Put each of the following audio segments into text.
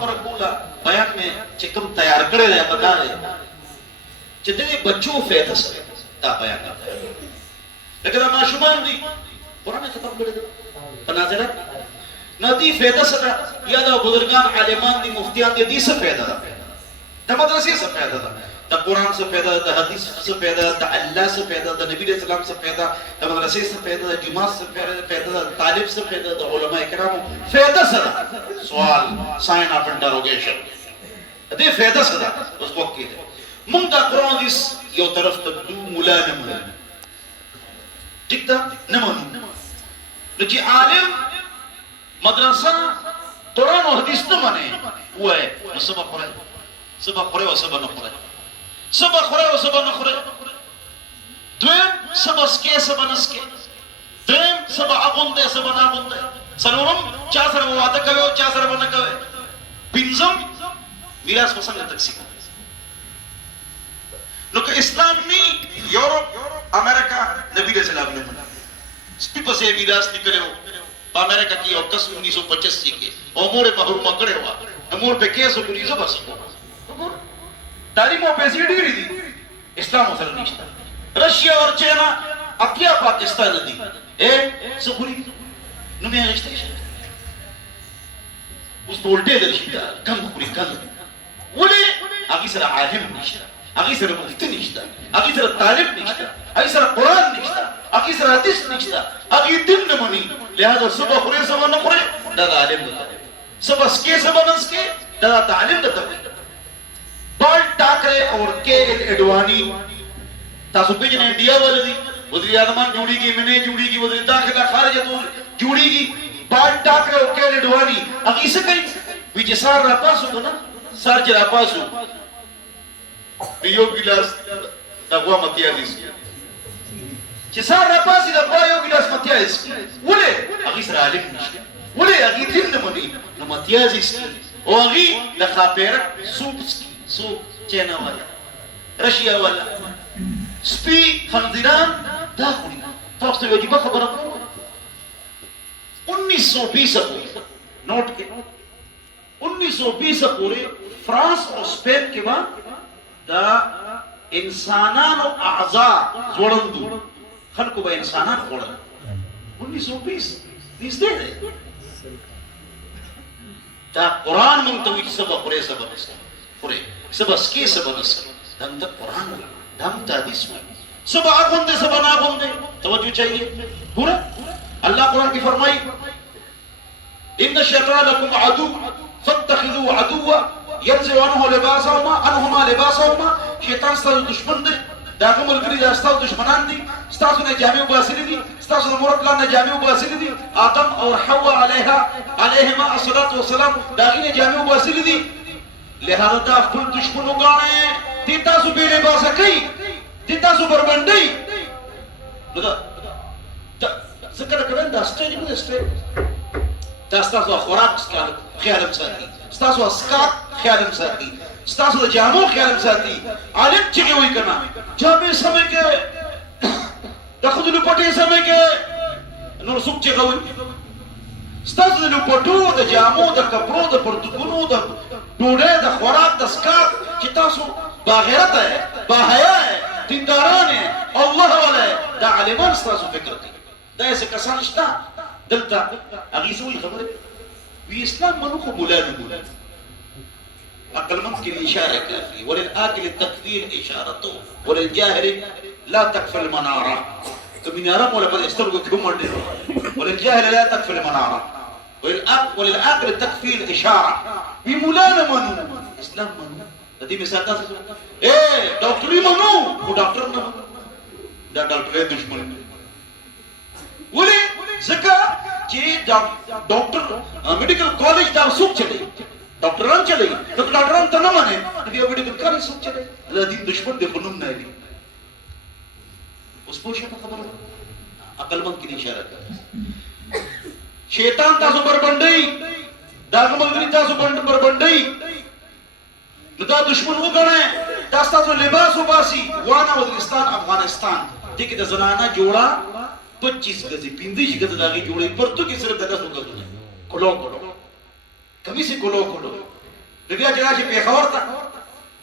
خبر کوله بیان مې چې کوم تیار کړی دی هغه دا دی چې د بچو فایده سره دا بیان کوي لکه دا ماشومان دي قرآن خطاب کړی دی په ناظرات نو دې فایده سره یا د بزرګان عالمان دي مفتیان دي دې څه فایده ده د مدرسې څه فایده ده د قرآن څه فایده ده د حدیث څه فایده ده د الله څه فایده ده د نبی رسول الله څه فایده د مدرسې څه فایده ده د جماعت څه فایده ده د طالب څه فایده ده د علماء کرامو فایده څه ده سوال ساين اف انټروګیشن دې فایده څه ده اوس وخت کې مونږ د قرآن حدیث یو طرف ته مولا نه مونږ ټیک ده نه مونږ نو چې عالم مدرسه قرآن او حدیث ته منه وای نو سبا خوري او سبا نه خوري سبا خوري او سبا نه خوري دویم سبا سکه سبا نسکه دویم سبا اغونده سبا نه اغونده سلورم چا سره واده کوي او چا سره نه کوي پنځم میراث په څنګه تقسیم نو که اسلام ني یورپ امریکا نبی رسول الله نے سپی په سي میراث نکړو امریکا کی او 1985 کې امور محروم کړي وا امور په کیسو کې زو بس تعلیم او پیسې ډېری دي اسلام سره نشته رشیا او چاینا اکیا پاکستان دي سخوري نو مې هیڅ اوس ولټه درشي کم خوري کم ولې هغه سره عالم نشته هغه سره مفتي نشته هغه سره طالب نشته هغه سره قرآن نشته هغه سره حدیث نشته هغه دین نه مني لہذا صبح خوري صبح نه خوري دا عالم ده صبح سکے صبح نه سکے دا تعلیم ده بال ټاکرے اور کے اډوانی تاسو په جن انډیا والے وزیر اعظم جوړیږي منه جوړیږي وزیر داخله خارجه ته جوړیږي بال ټاکرے اور کے اډوانی هغه څه کوي وی چې سار را پاسو کنه سار چې را پاسو یو ګلاس دغه متیالیس چې سار را پاسي د یو ګلاس متیالیس ولې هغه سره عالم نشته ولې هغه دین نه مني نو متیالیس او هغه د خاطر سوپ چینا والا رشیا والا سپی خنزیران دا خوري تاسو ته واجب خبره 1920 نوٹ کې 1920 پورې فرانس او سپین کې ما دا انسانانو اعضاء جوړندو خلکو به انسانان جوړل 1920 نږدې ده دا قرآن مونږ ته وایي سبا خوري سبا نسکه خوري سبا سکي سبا نسکه دا د قرآن وایي دا د حدیث وایي سبا اغونده سبا نه اغونده توجه चाहिए پورا الله قرآن کې فرمایي ان الشیطان لكم عدو فاتخذوه عدوا ينزع عنهما لباسهما شیطان ستاسو دشمن دی دا کوم ملګری دا ستاسو دشمنان دي ستاسو نه جامې وباسلې دي ستاسو نه مراد نه جامې وباسلې دي آدم او حوا عليهما الصلاه والسلام دا غي جامې وباسلې دي لہذا دا خپل دشمن وګاڼه دي تاسو به لباس کوي دي تاسو بربندي دا څنګه کړه دا سټیج په سټیج دا تاسو خوراک خیال ساتي ستاسو اسکات خیال ساتي ستاسو د جامو خیال ساتي عالم چې وي کنه جامې سمې کې د خودلو پټې سمې کې نور څوک چې کوي ستاسو د پټو د جامو د کپړو د پرتګونو د ډوډۍ د خوراک د اسکات چې تاسو باغیرت ہے باحیا ہے دینداران ہے الله ولا دا عالمان ستاسو فکر کوي دا څه کسان شته دلته هغه څه وي خبره وی اسلام منو خو مولا نه مولا عقل مند کی اشاره کافی وللآكل التكفير اشارته وللجاهل لا تكفي المناره كمناره ولا بل استرغ كم وللجاهل لا تكفي المناره وللآكل التكفير اشاره بمولانا منو اسلام منو دې مثال تاسو ډاکټري منو خو ډاکټر نه دا ډاکټر دشمن ولې ځکه چې ډاکټر میډیکل کالج دا څوک چلے ډاکټران چلے نو ډاکټران ته نه مانه دې میډیکل کالج څوک چلے د دې دشمن د قانون نه دی اوس په شپه خبره عقل مند کی اشاره کوي شیطان تاسو پر باندې دا کومګری تاسو باندې پر باندې نو دا دشمن وګڼه دا تاسو لباس وباسي وانه وزیرستان افغانستان دې کې د زنانه جوړه 25 गज़ी 25 गज़ दागी जोड़े परतु की सिर्फ दरस होगा तुझे कोलो कोलो कमी से कोलो कोलो بیا چې راشي پیښور ته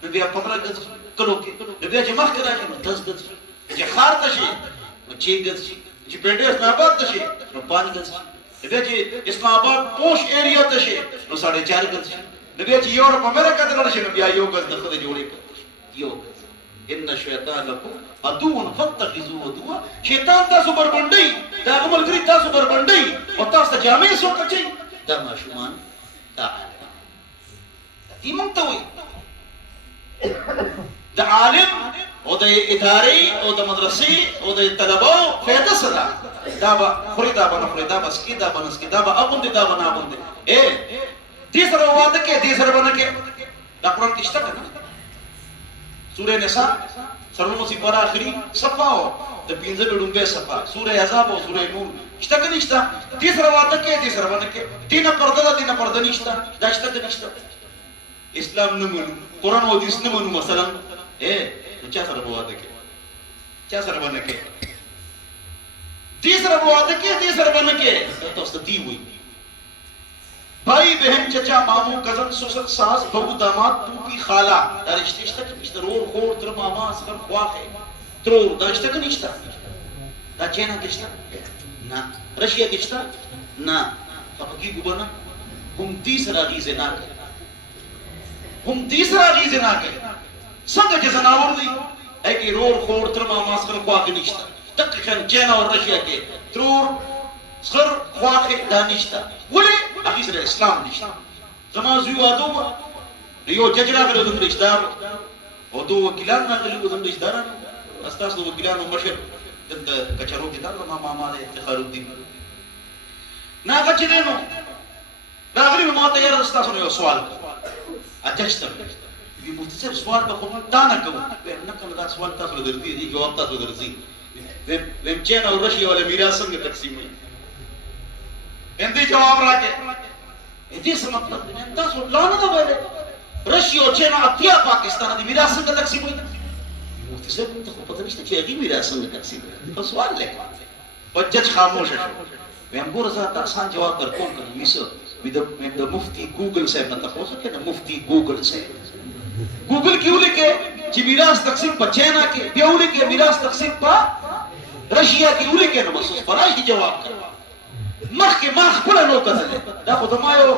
نو بیا 15 ګز کلو کې بیا چې مخ کې راشي نو 10 ګز چې خار ته شي نو 6 ګز چې پیډه اسلام آباد ته شي نو 5 ګز بیا چې اسلام آباد پوش ایریا ته شي نو 4.5 ګز بیا چې یورپ امریکا ته راشي نو بیا 1 ګز د خدای جوړې یو ګز ان الشیطان لكم عدو فاتخذوه عدوا شیطان تاسو بربندي دا عمل کړی تاسو بربندي او تاسو ته جامې سو کچي دا ماشومان دا دې مونږ ته وي د عالم او د ادارې او د مدرسې او د طلبو فائدہ سره دا به خوري دا به نه خوري دا به سکي دا به نه سکي دا به اغوندي دا به نه اغوندي دې سره واده کې دې سره باندې کې دا قرآن کې شته کنه سورہ نساء سرونو سی پر آخری صفاو د پینځه ډومبه صفا سورہ عذاب او سورہ نور شته کې نشته دې سره واده کې دې سره باندې کې دینه پرده نشته دا شته کې نشته اسلام نه مونږ قرآن او حدیث نه مونږ مثلا چا سره واده کې چا سره باندې کې دې سره واده کې دې سره باندې کې تاسو ته دی وي भाई बहन चचा मामू कजन ससुर सास बहू दामाद पूपी खाला دا رشتہ شته کې ضرور خور تر ماما سره خواخه ترور دا شته کې نشته دا چینا کې شته نه رشیا کې شته نه پکې ګوبنه هم دې سره غیزه نه کوي څنګه چې زناور دي اګي رور خور تر ماما سره خواخه نشته تک خن چینا او رشیا کې ترور سر خواخه دانشته ولې هغه سره اسلام نشته زما زوی واده یو جج راغلی د رشتار او دوه وکیلان راغلي د رشتار استاسو وکیلانو مشر د کچارو کې دا ماما د افتخار الدین ناګه چې نو راغلی ما ته یې استاسو یو سوال اچښتم یو متصل سوال په کومه تا نه کوم نه کوم دا سوال تاسو درځي دي جواب تاسو درځي ویم چې نو رشي ولا میراث څنګه تقسیم وي اندی جواب راکے اندی سے مطلب دا سو لانا دا ویلے رشی او چینا اتیا پاکستان دی میراث څنګه تقسیم ہوئی مفتی صاحب ته پته نشته چې هغه میراث څنګه تقسیم ہوئی په سوال لیکو او جج خاموش شو ویم ګور زه آسان جواب درکوم کنه میسو مې د مفتی ګوګل صاحب نه تاسو کنه مفتی ګوګل صاحب ګوګل کیو لیکه چې میراث تقسیم په چینا کې دیو لیکه میراث تقسیم په رشیا کې ولیکه نو بس پرای جواب کړو مخکې ما خپل نو کتل دا خو ما یو